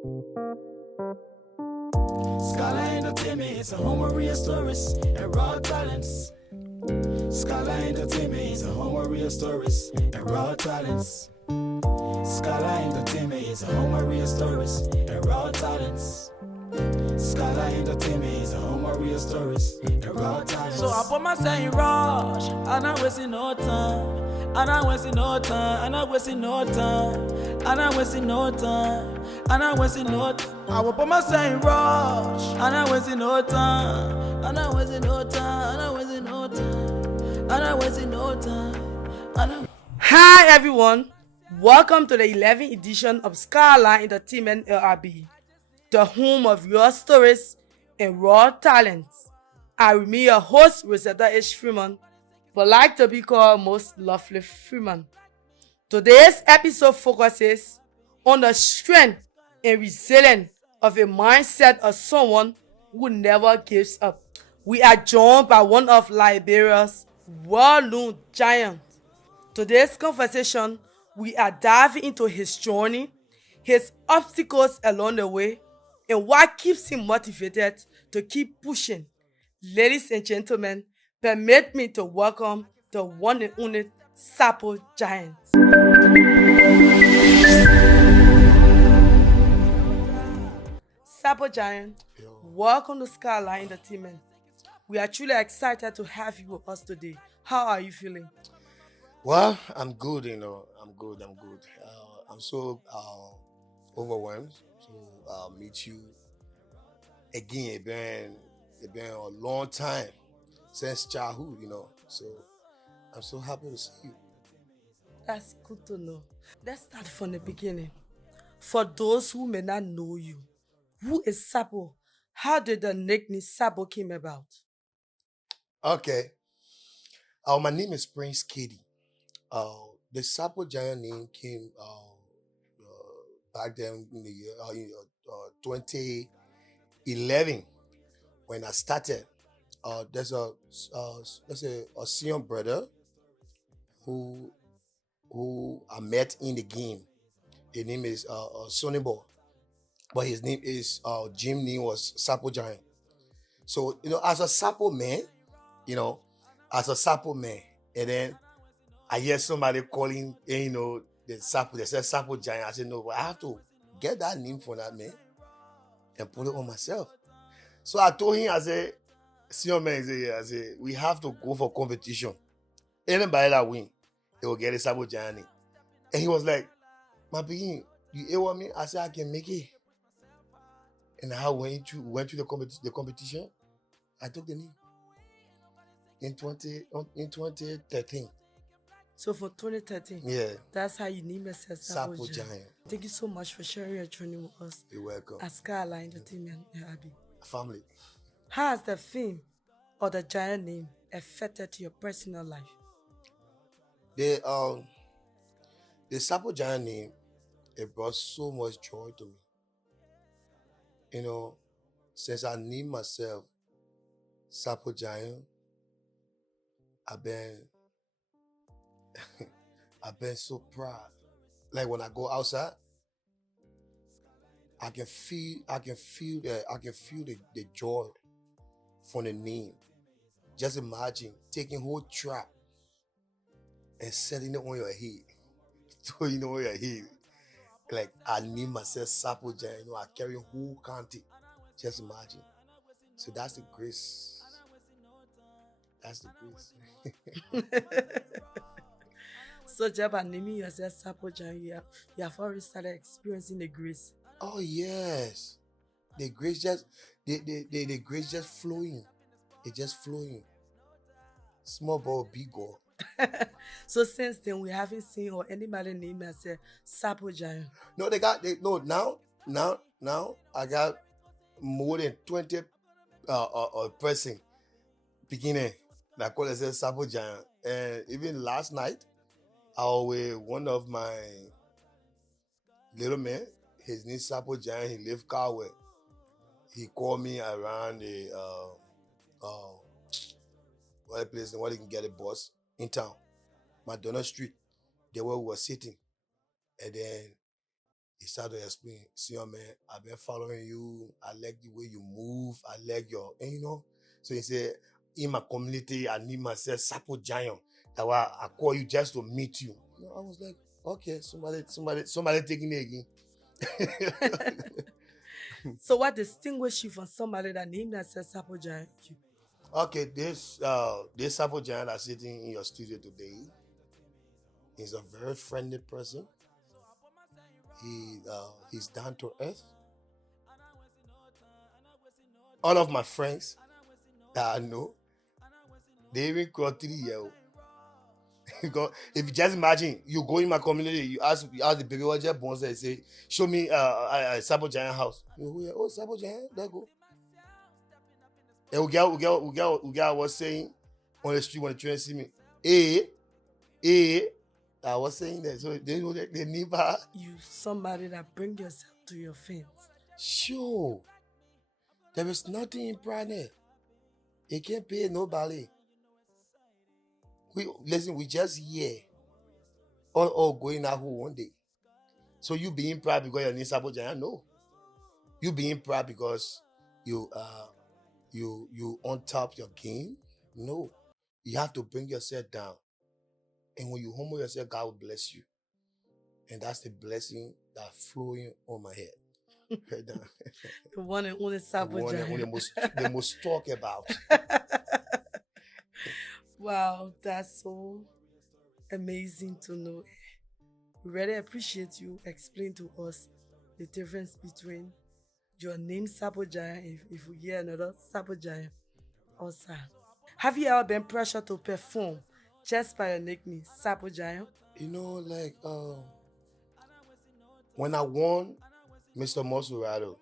Skyline Entertainment is a home of real stories and raw talents. Skyline Entertainment is a home of real stories and raw talents. Skyline Entertainment is a home of real stories and raw talents. Skyline Entertainment is a home of real stories and raw talents. So I put myself in rush, I'm not wasting no time. I'm not wasting no time, I'm not wasting no time. I'm not wasting no time, I'm not wasting no time. I will put myself in rush, I'm not wasting no time. I'm not wasting no time, I'm not wasting no time. I'm not wasting no time. Hi everyone, welcome to the 11th edition of Skyline Entertainment LRB, the home of raw stories and raw talents. I remain your host, Rosetta H. Freeman, but like to be called Most Lovely Freeman. Today's episode focuses on the strength and resilience of a mindset of someone who never gives up. We are joined by one of Liberia's world-known giants. Today's conversation, we are diving into his journey, his obstacles along the way, and what keeps him motivated to keep pushing. Ladies and gentlemen, permit me to welcome the one and only Sarpo giant. Sarpo giant, welcome to Skyline Entertainment. We are truly excited to have you with us today. How are you feeling? Well, I'm good, I'm good. I'm so overwhelmed to meet you again. It been a long time since childhood, So I'm so happy to see you. That's good to know. Let's start from the beginning. For those who may not know you, who is Sarpo? How did the nickname Sarpo came about? Okay. My name is Prince Katie. The Sapo Giant name came back then in the year 2011 when I started. There's a senior brother who I met in the game. His name is Sonny Boy, but his name is gym name was Sapo Giant. So as a Sapo man, you know, and then I hear somebody calling, the Sapo. They said Sapo Giant. I said no, but I have to get that name for that man and put it on myself. So I told him, I said, senior man, he said, yeah. I said, we have to go for competition. Anybody that win, they will get a Sapo Giant name. And he was like, my begin, you hear what I mean? I said, I can make it. And I went to the competition. I took the name in 2013. So for 2013, Yeah, that's how you name yourself Sarpo Sapo Giant. Giant. Thank you so much for sharing your journey with us You're welcome. at Skyline Entertainment LRB. Family. How has the fame or the giant name affected your personal life? The Sapo Giant name, it brought so much joy to me. Since I named myself Sapo Giant, I've been I've been so proud. Like when I go outside, I can feel the joy from the name. Just imagine taking whole trap and setting it on your head. So on your head. Like I name myself Sapo Giant, I carry whole county. Just imagine. So that's the grace. That's the grace. So just by naming yourself Sarpo Giant, you have already started experiencing the grace. Oh yes. The grace just the grace just flowing. It's just flowing. Small ball, big goal. So since then, we haven't seen or anybody name yourself Sarpo Giant. No, now I got more than 20 person beginning that call themselves Sapo Giant. And even last night, I was with one of my little men. His name is Sapo Giant. He live Carway. He called me around the what place where they can get a bus in town, Madonna Street. There where we were sitting, and then he started to explain, see, man, I've been following you. I like the way you move. I like your, and So he said, in my community, I need myself Sarpo Giant. That's why I call you just to meet you. I was like, okay, somebody taking it again. So what distinguishes you from somebody that named themselves Sarpo Giant? Okay, this Sarpo Giant that's sitting in your studio today is a very friendly person. He's down to earth. All of my friends that I know, they even cross 3 years. Because if you just imagine, you go in my community, you ask the baby what just born, they say, show me a Sarpo Giant house. Oh, Sarpo Giant, there go. And we get was saying on the street when the train see me, I was saying that, so they know that they never. You somebody that bring yourself to your fence. Sure. There is nothing in pride. It can't pay nobody. We just here. All going out one day. So you being proud because you're in Sarpo Giant? No. You being proud because you on top your game? No. You have to bring yourself down. And when you humble yourself, God will bless you. And that's the blessing that's flowing on my head. Right now. The one and only Sarpo Giant. The most talk about. Wow, that's so amazing to know. We really appreciate you explain to us the difference between your name Sarpo Giant, if we hear another Sarpo Giant or Sam. Have you ever been pressured to perform just by your nickname, Sarpo Giant? Like when I won Mr. Maserado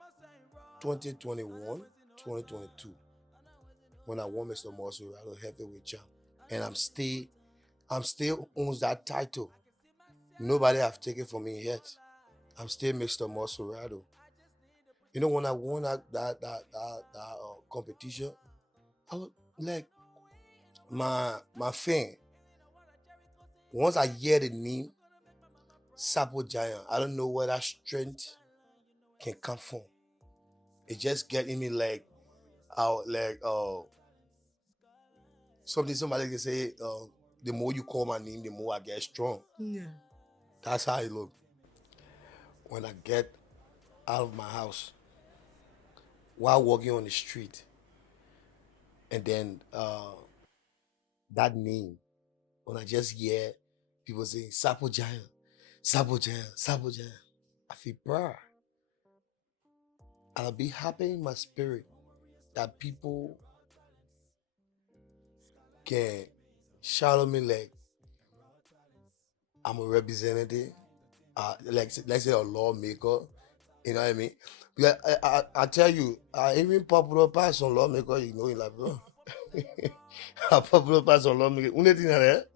2021, 2022, when I won Mr. Maserado heavyweight champ, and I'm still owns that title. Nobody have taken from me yet. I'm still Mr. Maserado. When I won that competition, I was like my fan. Once I hear the name Sarpo Giant, I don't know where that strength can come from. It just get in me like somebody can say, the more you call my name, the more I get strong. Yeah. That's how it look. When I get out of my house, while walking on the street, and then that name, when I just hear people saying Sarpo Giant, Sarpo Giant, Sarpo Giant, I feel proud. I'll be happy in my spirit that people can shout at me like I'm a representative, let's say a lawmaker. You know what I mean? Because I tell you, even popular pass on lawmaker, like, bro. A popular pass on lawmaker, only thing that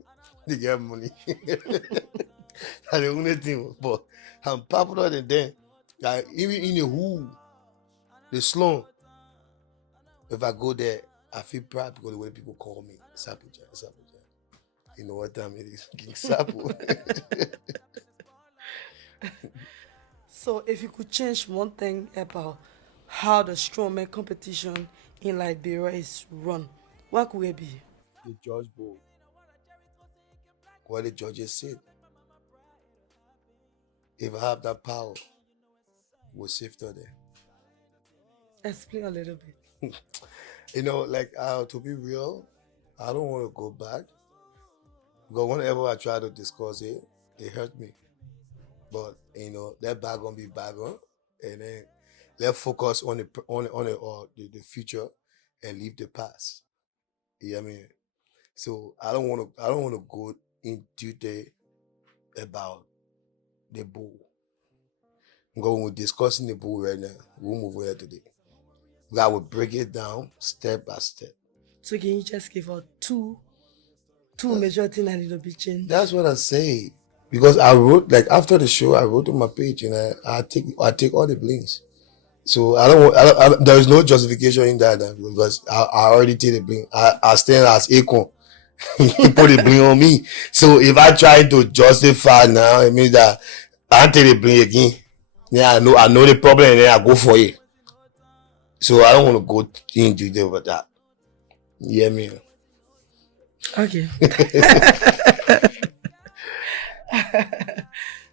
they get money. That's the only thing. But I'm popular than them. Like, even in the who, the slum, if I go there, I feel proud because the way people call me Sarpo Giant, Sarpo Giant. You know what time it is? King Sarpo. So if you could change one thing about how the strongman competition in Liberia is run, what could it be? The judge board. What the judges said. If I have that power, we'll save there. Explain a little bit. To be real, I don't want to go back. Because whenever I try to discuss it, it hurt me. But that back gonna be back on, and then let's focus on the future and leave the past. You know what I mean? So I don't want to go in detail about the bull. Because when we're discussing the bull right now, we'll move here today. I will break it down step by step. So can you just give out two major things that need to be changed? That's what I say. Because I wrote, like after the show, I wrote on my page, and I take all the blames. So there is no justification in that because I already take the blame. I stand as Akon. He put the blame on me. So if I try to justify now, it means that I take the blame again. Yeah, I know the problem, and then I go for it. So I don't want to go in detail about that. Yeah, me. Okay.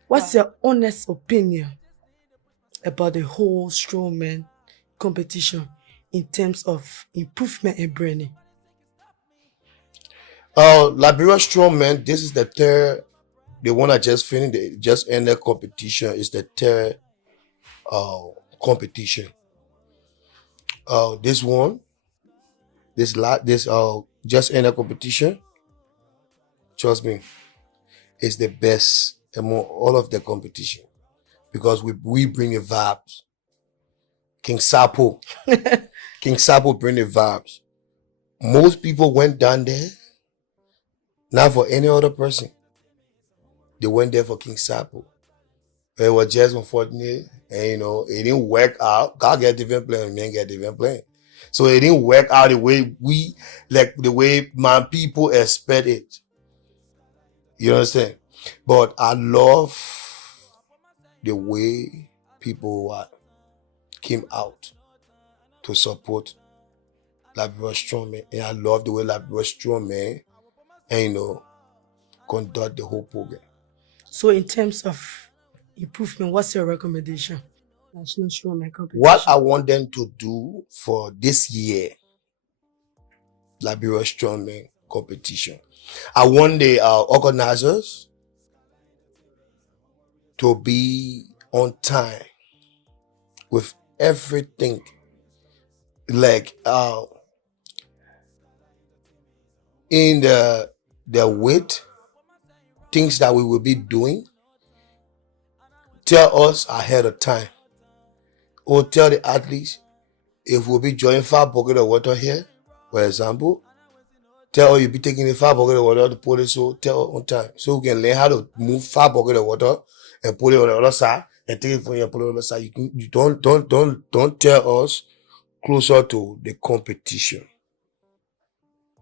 What's your honest opinion about the whole strongman competition in terms of improvement in branding? Liberia Strongman, this is the third, the one I just finished, just ended competition is the third competition. This one, this just ended competition, trust me, is the best among all of the competition because we bring the vibes. King Sarpo, King Sarpo bring the vibes. Most people went down there, not for any other person. They went there for King Sarpo. It was just unfortunate, and it didn't work out. God get different plan, men get different plan. So it didn't work out the way the way my people expect it. You understand? But I love the way people came out to support Liberia Strongman, and I love the way Liberia Strongman, and conduct the whole program. So in terms of improvement, what's your recommendation? National strongman competition. What I want them to do for this year, Liberia Strongman competition, I want the organizers to be on time with everything, like in the weight things that we will be doing. Tell us ahead of time, or tell the athletes if we'll be joining 5 bucket of water here, for example. Tell us you'll be taking the 5 bucket of water to put it, so tell on time, so we can learn how to move 5 bucket of water and put it on the other side and take it from here and put it on the other side. You don't tell us closer to the competition.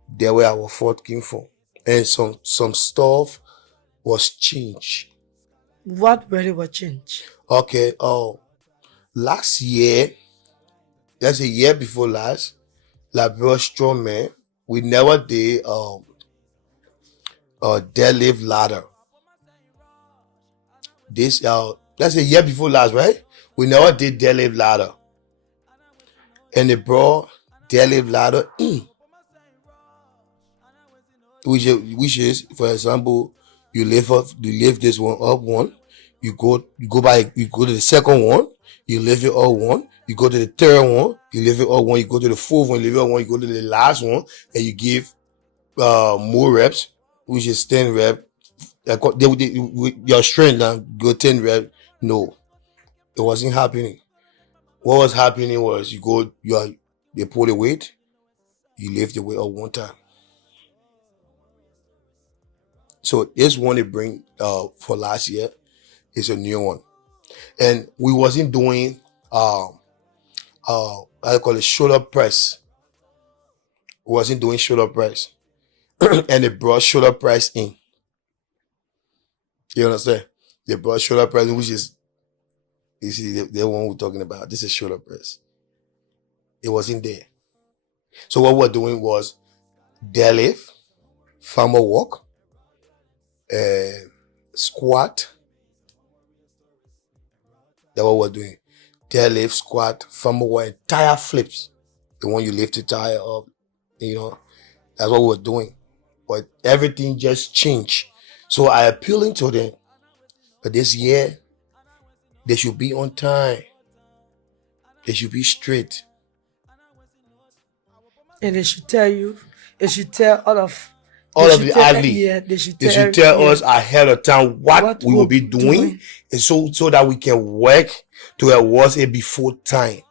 There where our fault came from, and some stuff was changed. What really was changed? Okay. Last year, that's a year before last, Liberia Strongman, we never did deadlift ladder. This that's a year before last, right? We never did deadlift ladder, and they brought deadlift ladder in, which is, for example, you lift this one up one, you go to the second one, you lift it up one, you go to the third one, you lift it up one, you go to the fourth one, you lift it up one, you go to the last one, and you give more reps, which is 10 reps. With your strength now go 10 reps. No, it wasn't happening. What was happening was they pull the weight, you lift the weight up one time. So this one they bring for last year is a new one, and we wasn't doing I call it shoulder press. We wasn't doing shoulder press, and they brought shoulder press in. You understand? They brought shoulder press, which is, you see, the one we're talking about. This is shoulder press. It wasn't there. So what we're doing was deadlift, farmer walk, squat. That's what we're doing. Deadlift, squat, farmer walk, and tire flips. The one you lift the tire up, that's what we're doing. But everything just changed. So I appealing to them. But this year, they should be on time. They should be straight. And they should tell all of the athletes. Yeah, they should tell us ahead of time what we will be doing, and so that we can work towards it before time.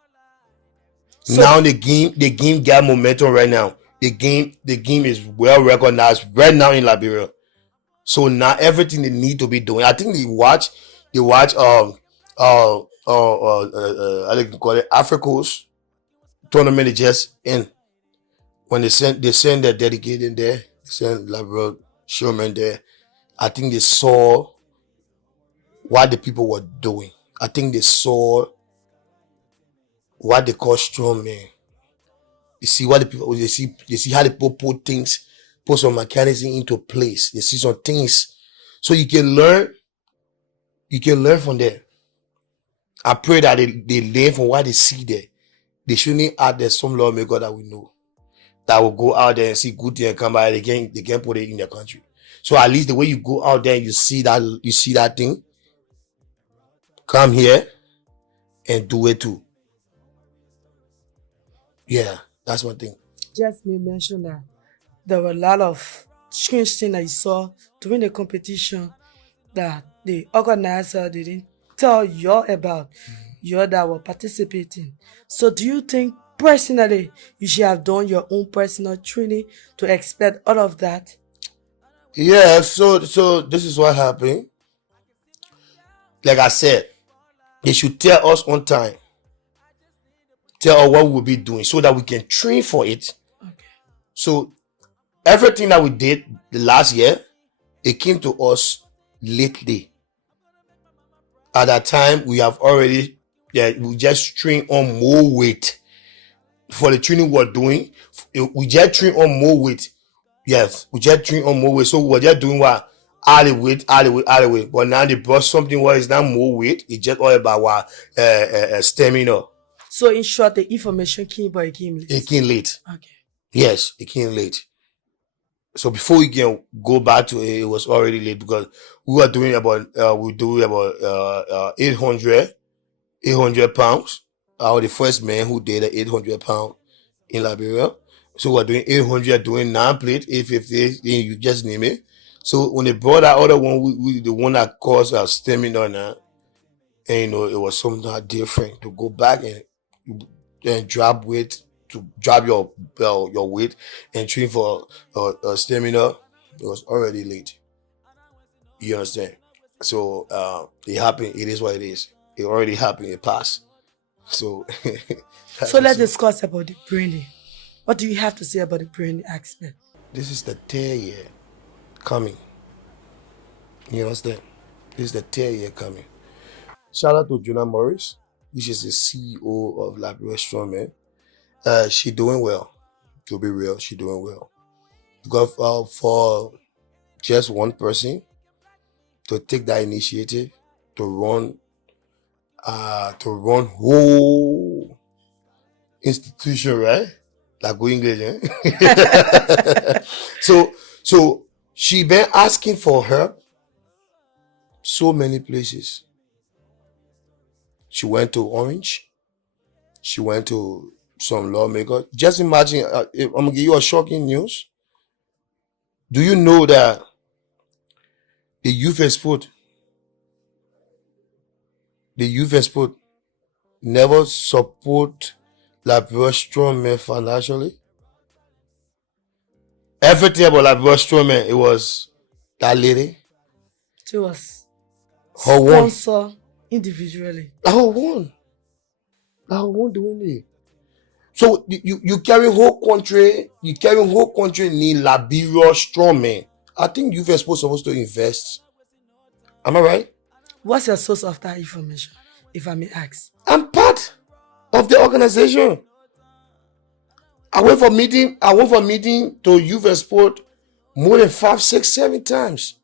So now the game got momentum right now. The game is well recognized right now in Liberia. So now everything they need to be doing. I think they watch I think you call it Africa's tournament is just in. When they send their dedicated there, they send Liberia Strongman there. I think they saw what the people were doing. I think they saw what they call strong men. You see what the people they see how the people put some mechanism into place. They see some things. So you can learn from there. I pray that they learn from what they see there. They shouldn't add there's some lawmaker that we know that will go out there and see good thing and come back. They can put it in their country. So at least the way you go out there, you see that thing, come here and do it too. Yeah, that's one thing. Just me mention that there were a lot of strange things that you saw during the competition that the organizer didn't tell you about, you that were participating. So do you think personally you should have done your own personal training to expect all of that? Yeah, so this is what happened. Like I said, they should tell us on time. Tell us what we'll be doing so that we can train for it. Okay. So everything that we did the last year, it came to us lately. At that time, we have already we just train on more weight. For the training we're doing, we just train on more weight. Yes, we just train on more weight. So we're just doing what? Add the weight. But now they brought something where it's not more weight. It's just all about what stamina. So in short, the information came, but it came late. It came late. Okay. Yes, it came late. So before we can go back to it, it was already late because we were doing about 800 pounds. I was the first man who did the 800 pound in Liberia. So we're doing 800, doing 9 plate, 850, you just name it. So when they brought that other one, we the one that caused our stamina now, and it was something different to go back and drop weight, to drop your weight and train for stamina. It was already late. You understand? So it happened. It is what it is. It already happened. It passed. So So let's discuss about the branding. What do you have to say about the branding aspect? This is the 10th year coming. You understand? This is the 10th year coming. Shout out to Jonah Morris, which is the CEO of Liberia Strongman. She doing well. To be real, she doing well. Because for just one person to take that initiative to run whole institution, right? Like go English, eh? So she been asking for help so many places. She went to Orange. She went to some lawmaker. Just imagine, I'm gonna give you a shocking news. Do you know that the youth export never support Liberia Strongman financially? Everything about Liberia Strongman, it was that lady. She was Her one. sponsor individually. Her one doing it. So you carry whole country need Liberia Strongman. I think youth export supposed to invest. Am I right? What's your source of that information, if I may ask? I'm part of the organization. I went for meeting to youth export more than 5, 6, 7 times.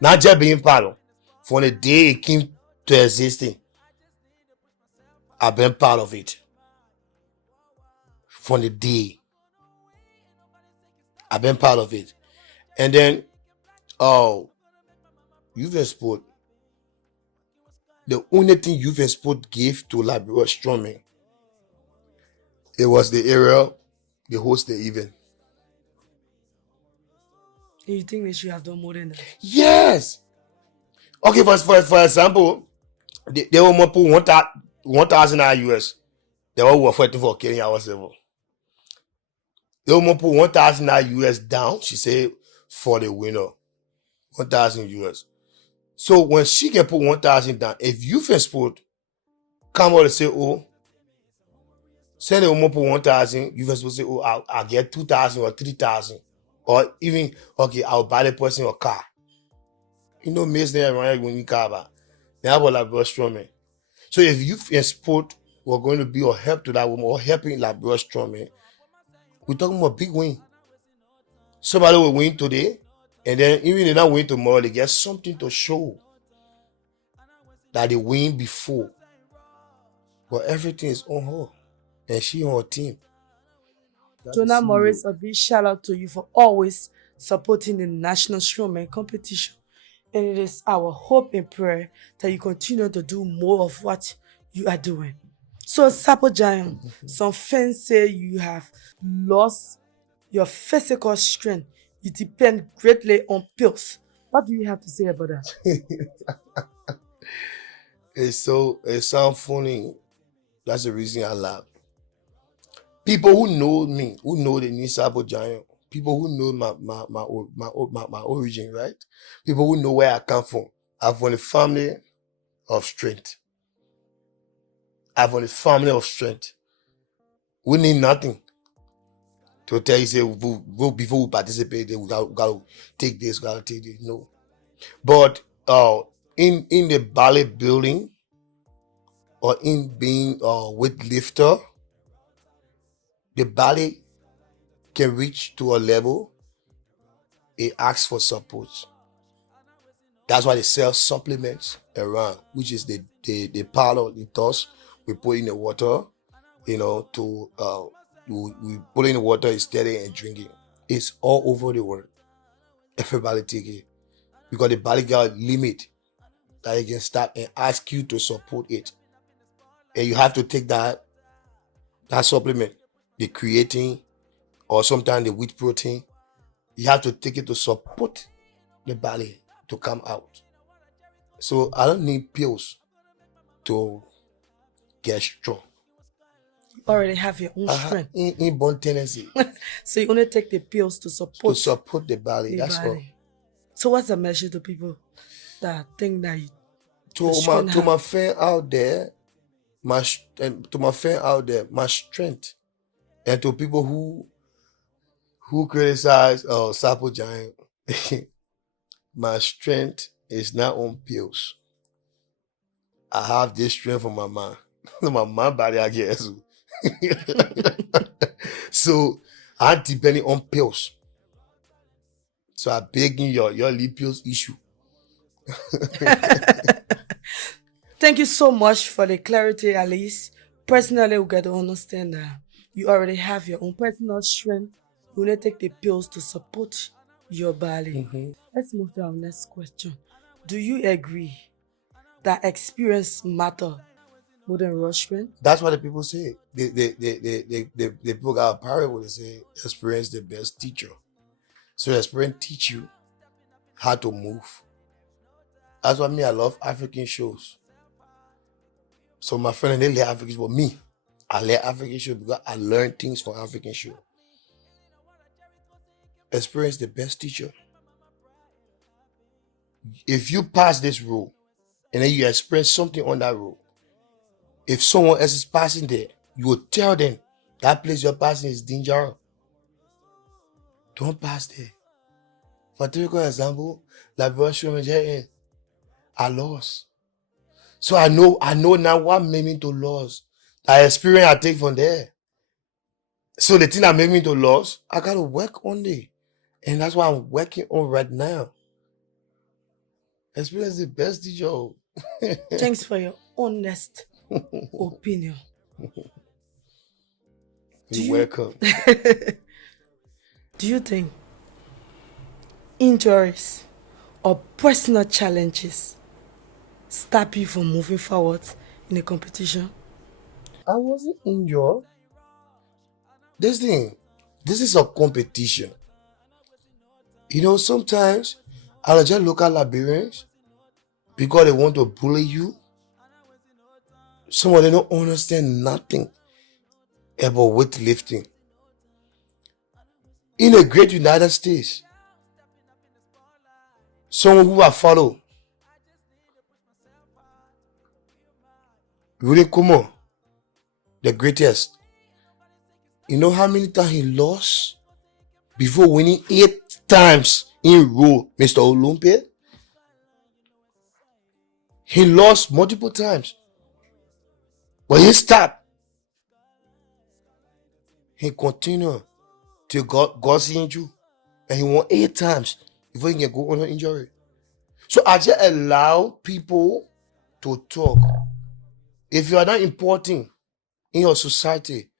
Not just being part of. From the day it came to existing, I've been part of it. From the day I've been part of it. And then youth export, the only thing youth export gave to Liberia Strongman, it was the area they host the event. And you think they should have done more than that? Yes. Okay, for example, they will put 1,000 US. They were fighting for Kenya ourselves. They will put 1,000 US down. She said for the winner, 1,000 US. So when she can put 1,000 down, if youth export come out and say, oh, send the woman put 1,000, youth export say, oh, I'll get 2,000 or 3,000, or even okay, I'll buy the person a car. You know, miss there around when you car back. They have a Strowman. So if you in sport were going to be a help to that woman or helping Strowman, we're talking about big win. Somebody will win today, and then even if they don't win tomorrow, they get something to show that they win before. But everything is on her, and she on her team. Jonah Morris, a big shout out to you for always supporting the National Strongman competition. And it is our hope and prayer that you continue to do more of what you are doing. So, Sarpo Giant, some fans say you have lost your physical strength. You depend greatly on pills. What do you have to say about that? It sounds funny. That's the reason I laugh. People who know me, who know the new Sarpo Giant, people who know my origin, right? People who know where I come from. I'm from a family of strength. We need nothing to tell you, say, before we participate, we gotta take this, gotta take this. No. But in the ballet building or in being a weightlifter, the ballet can reach to a level it asks for support. That's why they sell supplements around, which is the powder, the toss we put in the water, to we put in the water, it's steady and drinking. It's all over the world. Everybody take it because the body got a limit that you can start and ask you to support it, and you have to take that supplement, the creatine or sometimes the wheat protein. You have to take it to support the body to come out. So I don't need pills to get strong. You already have your own strength. Inborn tendency. So you only take the pills to support the body. That's all. So what's the message to people that think that to my fan out there, my strength, and to people who criticize Sarpo Giant, my strength is not on pills. I have this strength from my mind. My mind body, I guess. So I'm depending on pills. So I beg you, your lead pills issue. Thank you so much for the clarity, Alice. Personally, we get to understand that you already have your own personal strength. You only take the pills to support your body. Let's move to our next question. Do you agree that experience matter more than raw strength? That's what the people say. The people got a parable. They say experience the best teacher. So experience teach you how to move. That's why I love African shows. So my friend, they like African shows, but me, I like African shows because I learn things from African shows. Experience the best teacher. If you pass this rule and then you experience something on that road, if someone else is passing there, you will tell them that place you're passing is dangerous. Don't pass there. For typical example, like I lost. So I know now what made me to lose. The experience I take from there. So the thing that made me to lose, I gotta work on it. And that's what I'm working on right now. Experience the best teacher. Thanks for your honest opinion. You're welcome. Do you think injuries or personal challenges stop you from moving forward in a competition? I wasn't injured. This is a competition. Sometimes I'll just look at Liberians because they want to bully you. Some of them don't understand nothing about weightlifting. In a great United States, someone who I follow, Rudy Kumo, the greatest. You know how many times he lost before winning 8 times in a row, Mr. Olympia? He lost multiple times. But he stopped. He continued till God seen you. And he won 8 times before he can go on an injury. So I just allow people to talk. If you are not important in your society,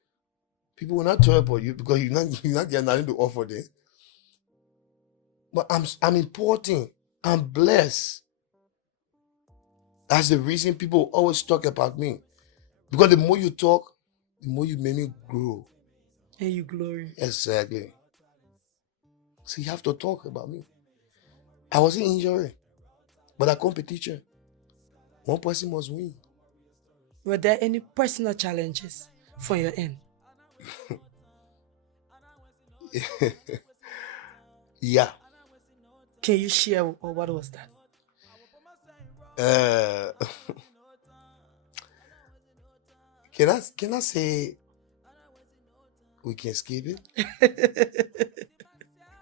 people will not talk about you because you're not getting nothing to offer them. But I'm important. I'm blessed. That's the reason people always talk about me. Because the more you talk, the more you make me grow. And you glory. Exactly. So you have to talk about me. I was in injury, but a competition. One person must win. Were there any personal challenges from your end? Yeah. Can you share what was that? Can I say we can skip it?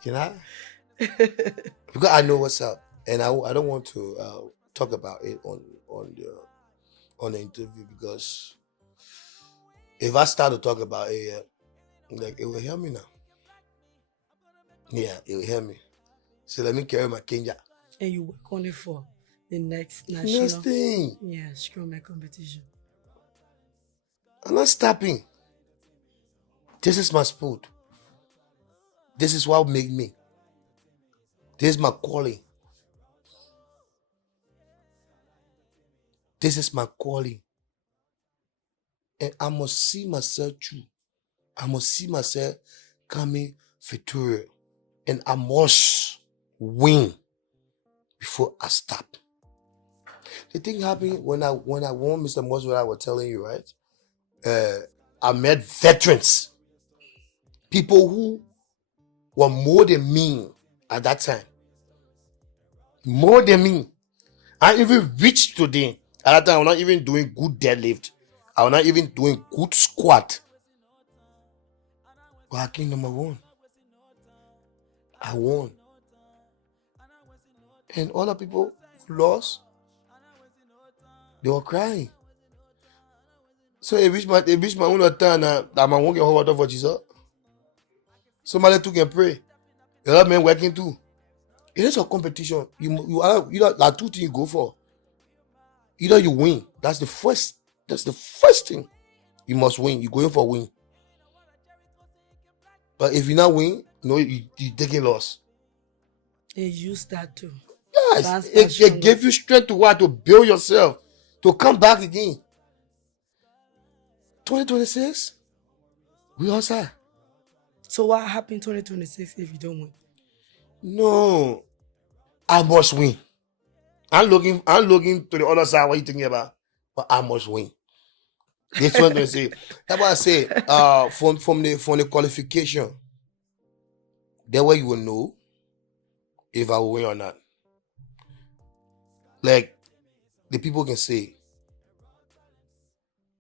Can I? Because I know what's up, and I don't want to talk about it on the interview, because if I start to talk about it, like, it will help me now. Yeah, it will help me. So let me carry my Kenya. And you work on it for the next Next national thing, strongman competition. I'm not stopping. This is my sport. This is what make me. This is my calling. This is my calling. And I must see myself through. I must see myself coming victorious. And I must win before I stop. The thing happened when I won Mr. Moswell, I was telling you, right? I met veterans. People who were more than me at that time. More than me. I even reached to them. At that time, I was not even doing good deadlift. I was not even doing good squat. But I came number 1. I won. And other people who lost, they were crying. So it reached my own turn that I'm working hard for Jesus. Somebody too can pray. The other men working too. It is a competition. You like 2 things you go for. Either you win. That's the first thing. You must win. You're going for win. But if you not win, you take a loss. They use that too. Yes, it gave you strength to build yourself, to come back again. 2026, we outside. So what happened 2026 if you don't win? No, I must win. I'm looking to the other side. What you thinking about? But I must win. This one to say. That's what I say. From the qualification, that way you will know if I will win or not. Like the people can say,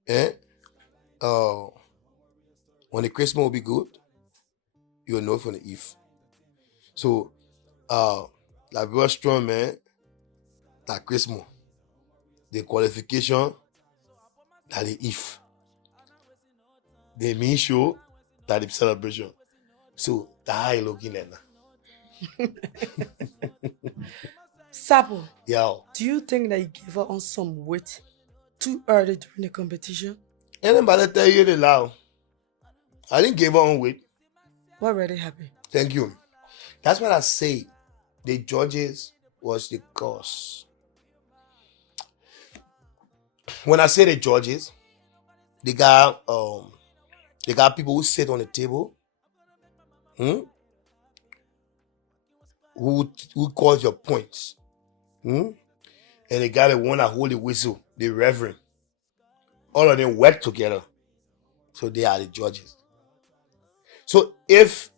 when the Christmas will be good, you will know from the if. So, like real strong man, like Christmas, the qualification, that the if. The main show, that the celebration. So that's how you looking at now. Sarpo, Yeah. do you think that you gave up on some weight too early during the competition? Anybody tell you the lie? I didn't give up on weight. What really happened? Thank you. That's what I say. The judges was the cause. When I say the judges, they got people who sit on the table, who calls your points, and they got the one that hold the whistle, the reverend. All of them work together, so they are the judges. So if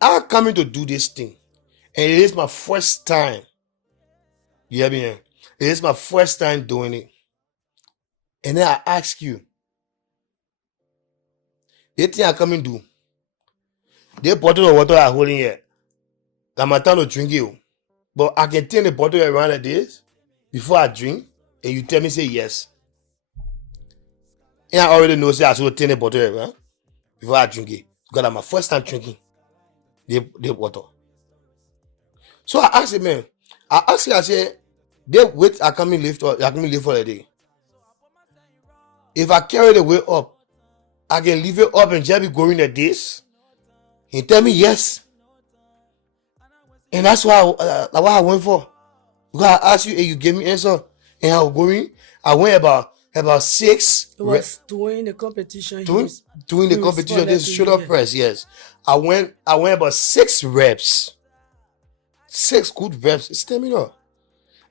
I'm coming to do this thing, and it is my first time, you hear me? It is my first time doing it, and then I ask you, the thing I come and do, the bottle of water I hold in here, that my time to drink it, but I can turn the bottle around like this before I drink. and you tell me say yes, and I already know say I should take the bottle, right? Before I drink it, because that's my first time drinking the water. So I asked him, man. I asked him, I said, they wait, I come in lift for the day. If I carry the weight up, I can leave it up and just be going at this. He tell me yes. And that's what I went for. Because I asked you and you gave me answer. And I was going, I went about 6. It was during the competition. Doing the competition, this shoulder press, yes. I went about 6 reps. 6 good reps. It's stamina.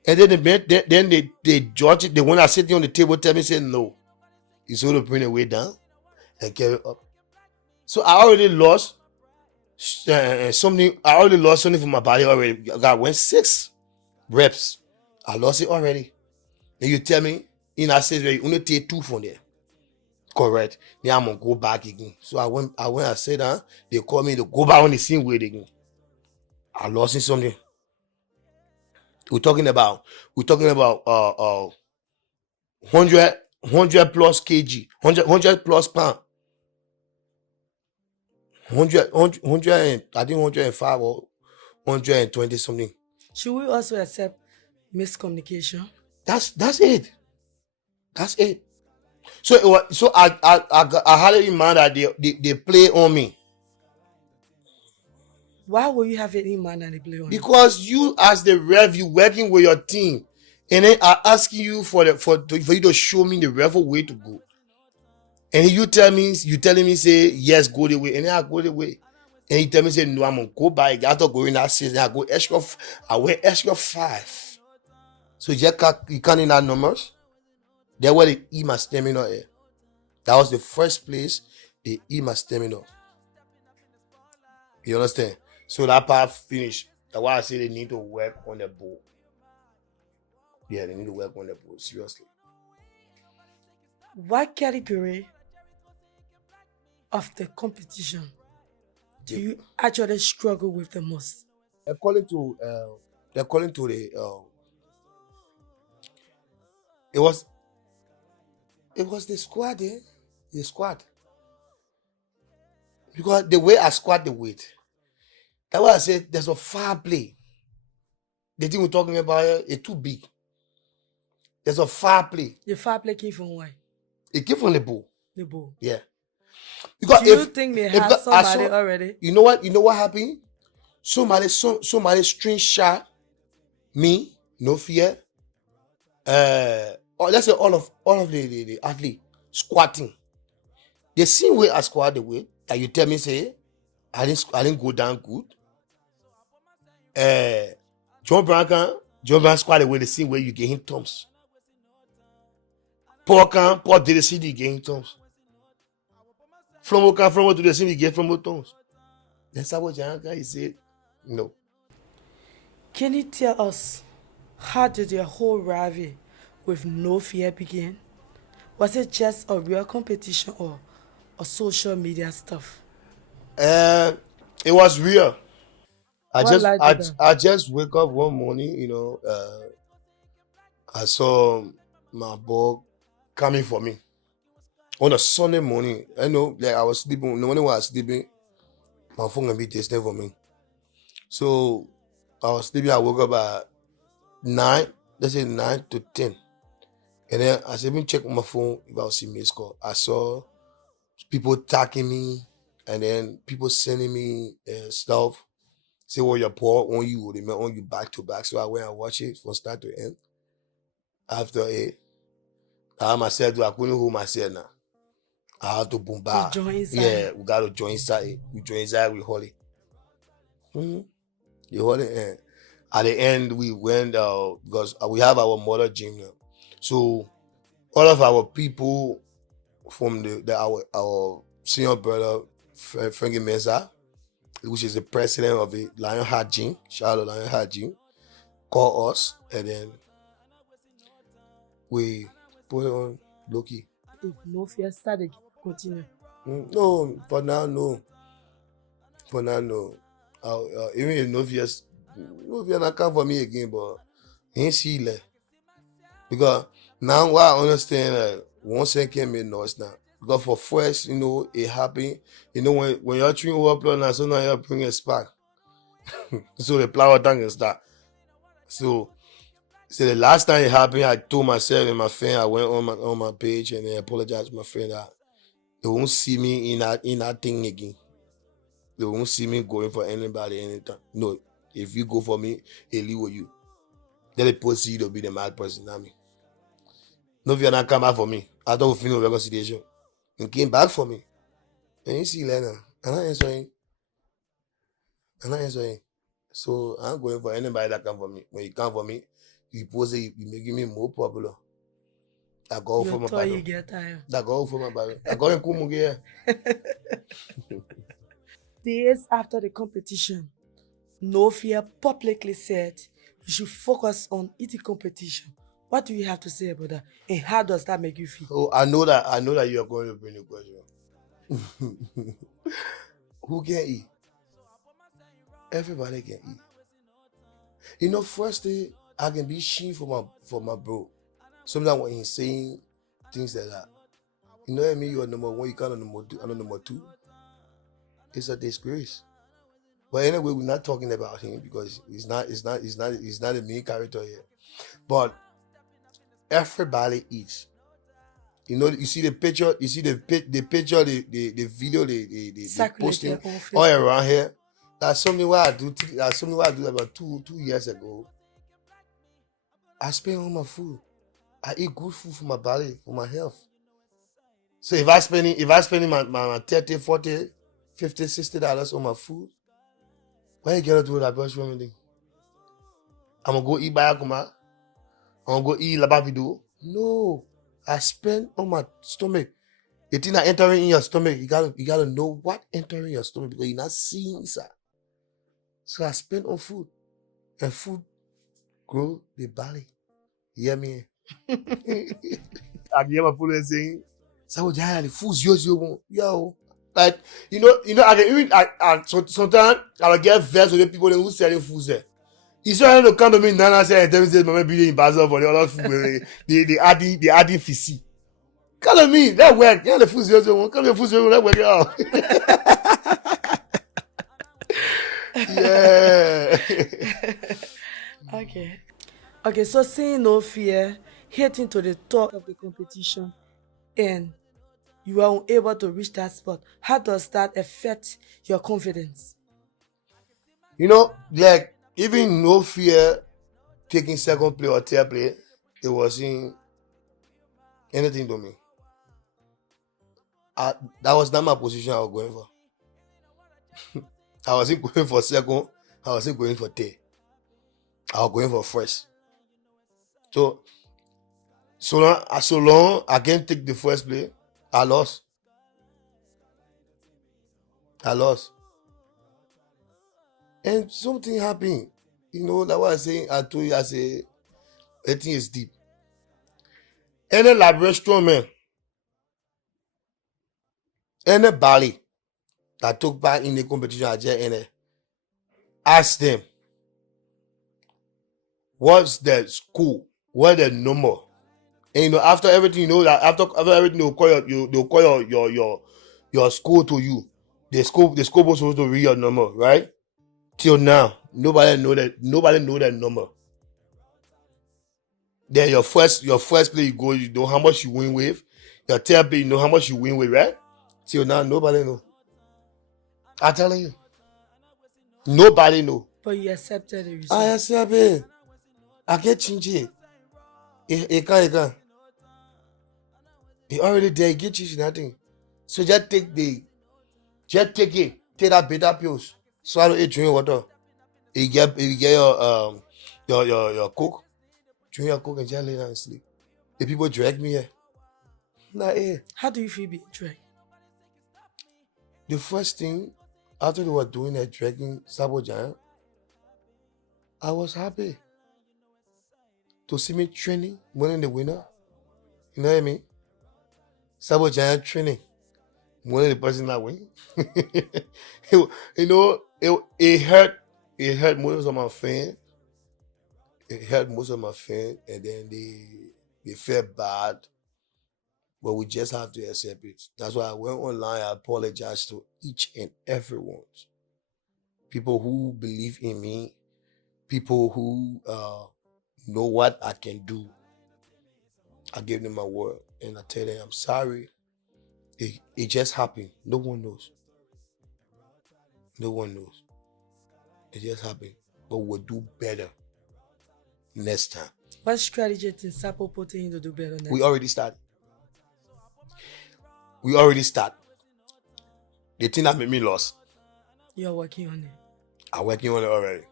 And then they judge it. The one I sitting on the table tell me, say no. He's going to bring the weight down and carry it up. So I already lost something. I already lost something from my body already. I went 6 reps. I lost it already. And you tell me, in that stage where you only take 2 from there. Correct. Then I'm gonna go back again. So I said that, they call me to go back on the same weight again. I lost in something. We're talking about 100 plus kg, 100 plus pound. 100 and I think 105 or 120 something. Should we also accept miscommunication? That's it. That's it. So I had it in mind that they play on me. Why will you have it in mind that they play on you? Because you as the ref, you working with your team, and then I asking you for you to show me the real way to go, and you telling me say yes, go the way, and then I go the way, and you tell me say no, I'm gonna go by. After going that season, I went extra 5. So you can't in that numbers. That's where they eat my stamina. That was the first place they eat my stamina. You understand? So that part finished. That's why I say they need to work on the ball. Yeah, they need to work on the ball, seriously. What category of the competition do you actually struggle with the most? According to the it was the squad, the squad. Because the way I squat the weight, that's why I said there's a foul play. The thing we're talking about here is too big. There's a foul play. The foul play came from where? It came from the ball. The ball. Yeah. Because do you think they have somebody already? You know what happened? Somebody string shot me, no fear. Let's say all of the athlete squatting. The same way I squat the weight that you tell me say I didn't go down good. John Brown squat the weight the same way you get him thumbs. Paul did the same you get him thumbs. From to the same you get from thumbs. That's how he said no. Can you tell us how did your whole rivalry with No Fear begin? Was it just a real competition or a social media stuff? It was real. I just wake up one morning, I saw my boy coming for me on a Sunday morning. I know, like I was sleeping. No one was sleeping. My phone gonna be testing for me. So I was sleeping. I woke up at 9. Let's say 9 to 10, and then I said, "Let me check my phone if I see missed call." I saw people tagging me, and then people sending me stuff. Say, "Well, your paw on you, they on you back to back." So I went and watched it from start to end. After it, I myself, I couldn't hold myself now. I had to boom back. Yeah, we got to join inside. We join inside with Holly. You hold it. At the end, we went because we have our mother gym now. So all of our people from our senior brother Frankie Mensah, which is the president of the Lionheart Gym, shout out to Lionheart Gym, call us, and then we put it on Loki. If No Fear started, continue. No, for now, no. For now, no. Even if No Fear not come for me again, but he ain't see it. Because now what I understand, once I came in noise now. Because for first, it happened. When you're chewing up now, so now you're bringing a spark. So the flower tank and start. So the last time it happened, I told myself and my friend, I went on my page and I apologized to my friend that they won't see me in that thing again. They won't see me going for anybody anytime. No, if you go for me, it leave with you. Then they proceed to be the mad person, not me. No, if you're not come back for me, I don't feel no reconciliation. You came back for me. And you see Lena, I'm not answering. So I'm going for anybody that come for me. When you come for me, you pose it, you making me more popular. I go for my You battle. get tired. I go for my battle. I go in Kumuge. Days after the competition, No Fear publicly said you should focus on eating competition. What do you have to say about that? And how does that make you feel? Oh, I know that you are going to bring the question. Who can eat? Everybody can eat. First day I can be sheen for my bro. Sometimes when he's saying things like that, what I mean, you are number one, you can't number two. It's a disgrace. But anyway, we're not talking about him because he's not the main character here. But everybody eats. You see the picture, the picture, the video, they posting all around here. That's something what I do. That's something what I do about two years ago. I spend on my food. I eat good food for my body, for my health. So if I spending my 30, 40, 50, $60 on my food, what you gonna do with that brush remedy? I'm gonna go eat Bayakuma? I'm gonna go eat Labapido? No. I spend on my stomach. The thing that entering in your stomach, you gotta know what entering your stomach because you're not seeing inside. So I spend on food. And food grow the body. You hear me? I hear my people saying, so the food's yours, yo. Like, I can even sometimes I'll get vexed with the people who selling food there. He's trying to come to me now and say, I tell me, Mama, be in Basel for the other food. They adding fisi. Come to me, that work. Yeah, the food's yours, come to the food's yours, that work, yo. Yeah. Okay, so seeing No Fear, hitting to the top of the competition, and you are unable to reach that spot, how does that affect your confidence? Like, even No Fear taking second play or third play, it wasn't anything to me. That was not my position I was going for. I wasn't going for second, I wasn't going for third. I was going for first. So long I can't take the first play, I lost. And something happened. That's what I told you, I say, everything is deep. Any restaurant man, anybody that took part in the competition, I just ask them, what's the school? What's the number? And after everything, that after everything, they'll call your school to you. The school was supposed to read your number, right? Till now, nobody know that number. Then your first play you go, you know how much you win with. Your third play, you know how much you win with, right? Till now, nobody know. I'm telling you, nobody know. But you accepted the result. I accept it. I get change it. It can't. He already there. He get change nothing. So just take it. Take that bitter pills. Swallow it. Drink water. You get your coke. Drink your coke and just lay down and sleep. The people drag me here. Nah, How do you feel being dragged? The first thing after they were doing that dragging Sarpo Giant, I was happy to see me training, winning the winner. You know what I mean? Sarpo Giant training, winning the person that win. It hurt. It hurt most of my fans. And then we felt bad, but we just have to accept it. That's why I went online. I apologize to each and everyone. People who believe in me, people who know what I can do. I gave them my word and I tell them I'm sorry. It just happened. No one knows. No one knows. It just happened. But we'll do better next time. What strategy did Sarpo put in to do better next? We already started. The thing that made me lost, You're working on it. I'm working on it already.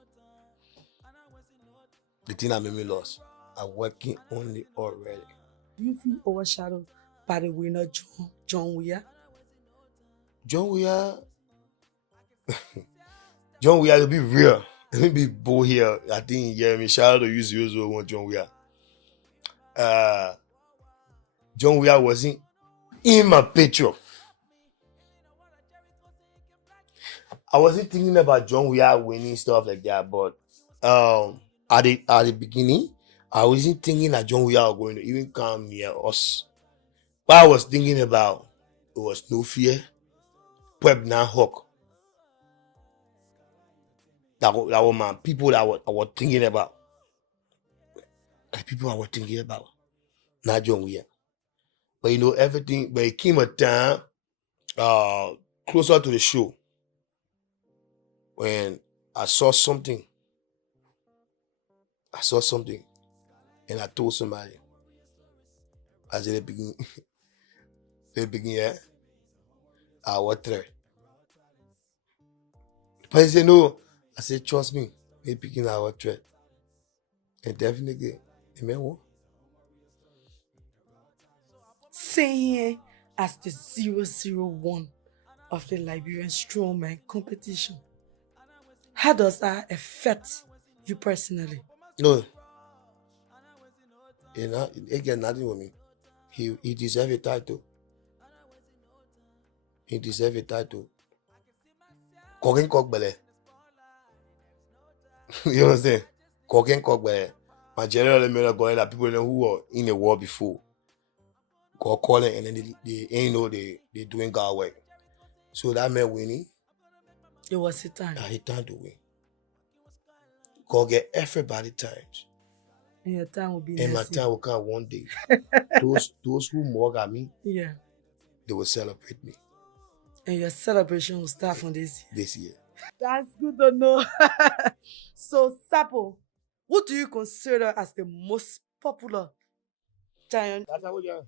The thing that made me lost, I'm working on it already. Do you feel overshadowed by the winner, John Weir? John Weir, to be real, let me be bold here. I think, yeah, me shout out to you 001 John Weir. John Weir wasn't in my picture. I wasn't thinking about John Weir winning stuff like that, but at the beginning, I wasn't thinking that John Weir was going to even come near us. What I was thinking about, it was No Fear, Pebna Hawk. That was my people that I was thinking about. The people I was thinking about, not John Weir. But you know, everything, but it came a time closer to the show when I saw something. And I told somebody, I said, they begin here, I was there. The person said, no. I said, trust me, they begin our threat. And definitely, they may want. Same here as the 001 of the Liberian strongman competition. How does that affect you personally? No. It get nothing with me. He deserves a title. He deserves a title. Kogen Kokbele. You understand? Kogen Kokbele. My general email going that people know who were in the war before. Go calling and then they ain't know they doing God work. So that meant winning. It was a time. He time to win. Go get everybody times. And your time will be And my messy. time will come one day. those who mug at me, Yeah. they will celebrate me. And your celebration will start from this year. This year. That's good to know. So, Sarpo, who do you consider as the most popular giant? That's how we are.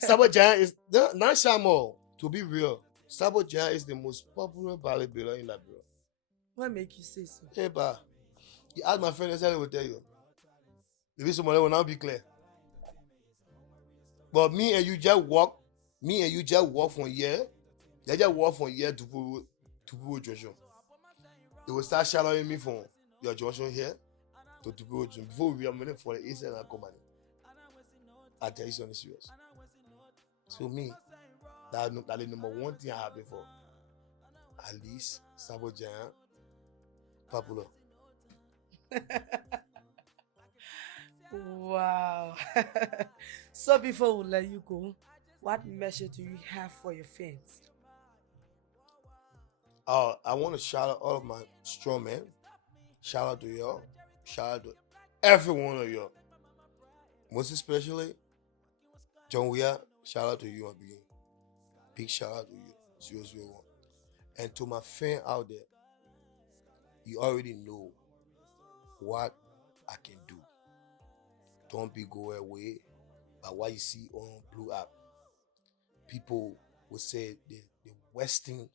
Sabo Giant is not Shamo. To be real, Sabo Giant is the most popular bodybuilder in Liberia. What make you say so? Hey, ba, you ask my friend, I will tell you. The reason why will now be clear. But me and you just walk from here. They just walk from here to Pupu Junction. They will start shadowing me from your junction here to Pupu Junction. Before we are moving for the east and company. I tell you something serious. So me, that's the number one thing I have before. At least Sabo Giant, popular. Wow. So before we let you go, what message do you have for your fans? I want to shout out all of my strong men. Shout out to y'all. Shout out to every one of y'all. Most especially John Weir. Shout out to you, my being. Big shout out to you, 001. And to my fan out there, you already know what I can do. Don't be go away by what you see on Blue App. People will say the worst thing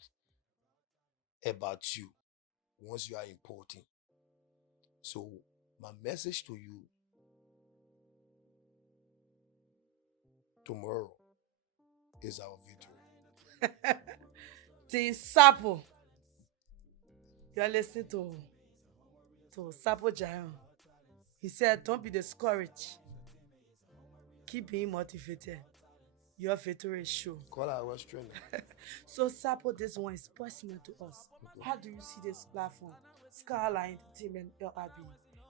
about you once you are important. So my message to you, tomorrow is our victory. The Sarpo. You're listening to Sarpo Giant. He said, don't be discouraged. Keep being motivated. Your victory is sure. Call our strength. So, Sarpo, this one is personal to us. How do you see this platform, Skyline Entertainment LRB,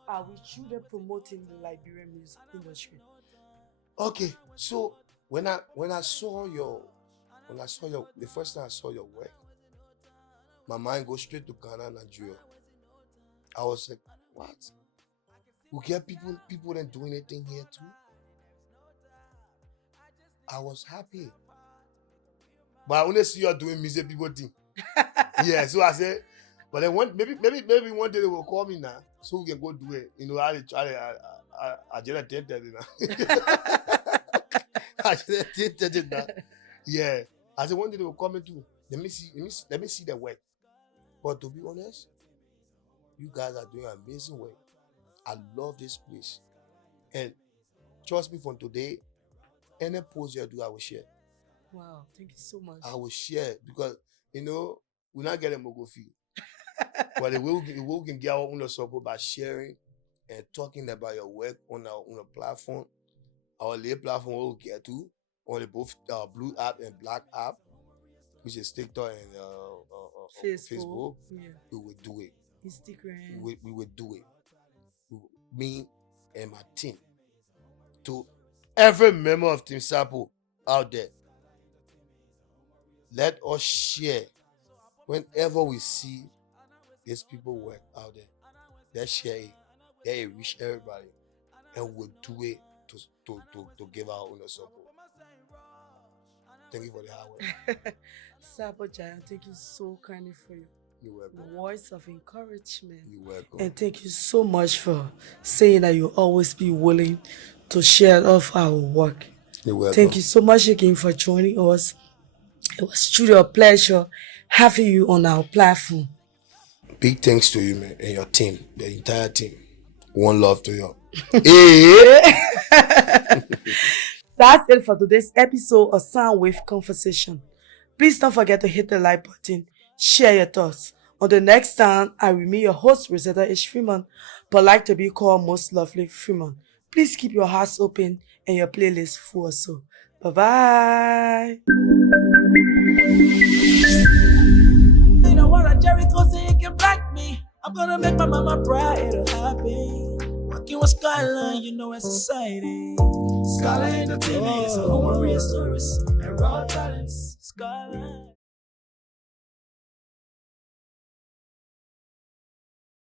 are we truly promoting the Liberian music industry? Okay, so when I saw your the first time I saw your work, my mind goes straight to Ghana, Nigeria. I was like, what? We get people that doing anything here too. I was happy. But I only see you doing music people thing. Yeah, so I said, but then maybe one day they will call me now, so we can go do it. You know, I just attempted it now. I just attempted it now. Yeah, I said one day they will call me too. Let me see the work. But to be honest, you guys are doing amazing work. I love this place, and trust me, from today, any post you do, I will share. Wow, thank you so much. I will share because we're not getting mogo fee. But the way we can get our own support by sharing and talking about your work on our platform, our lay platform we'll get to on the both blue app and black app, which is TikTok and Facebook. Yeah. We will do it. Instagram. We will do it. Me and my team. To every member of Team Sarpo out there, let us share whenever we see these people work out there. Let's share it. Let it reach everybody, and we'll do it to give our own support. Thank you for the hard work. Sarpo Giant, thank you so kindly for your You're welcome. voice of encouragement. You're welcome. And thank you so much for saying that you always be willing to share of our work. You're welcome. Thank you so much again for joining us. It was truly a pleasure having you on our platform. Big thanks to you, man, and your team, the entire team. One love to you. Hey. That's it for today's episode of Soundwave Conversation. Please don't forget to hit the like button, share your thoughts. On the next time, I will meet your host, Rosetta H. Freeman, but like to be called Most Lovely Freeman. Please keep your hearts open and your playlist full also. Bye-bye. You know what, Jericho say you can black me. I'm gonna make my mama proud, it'll happen. Working with Skyline, you know it's exciting. Skyline Entertainment is a home of real stories and raw talents.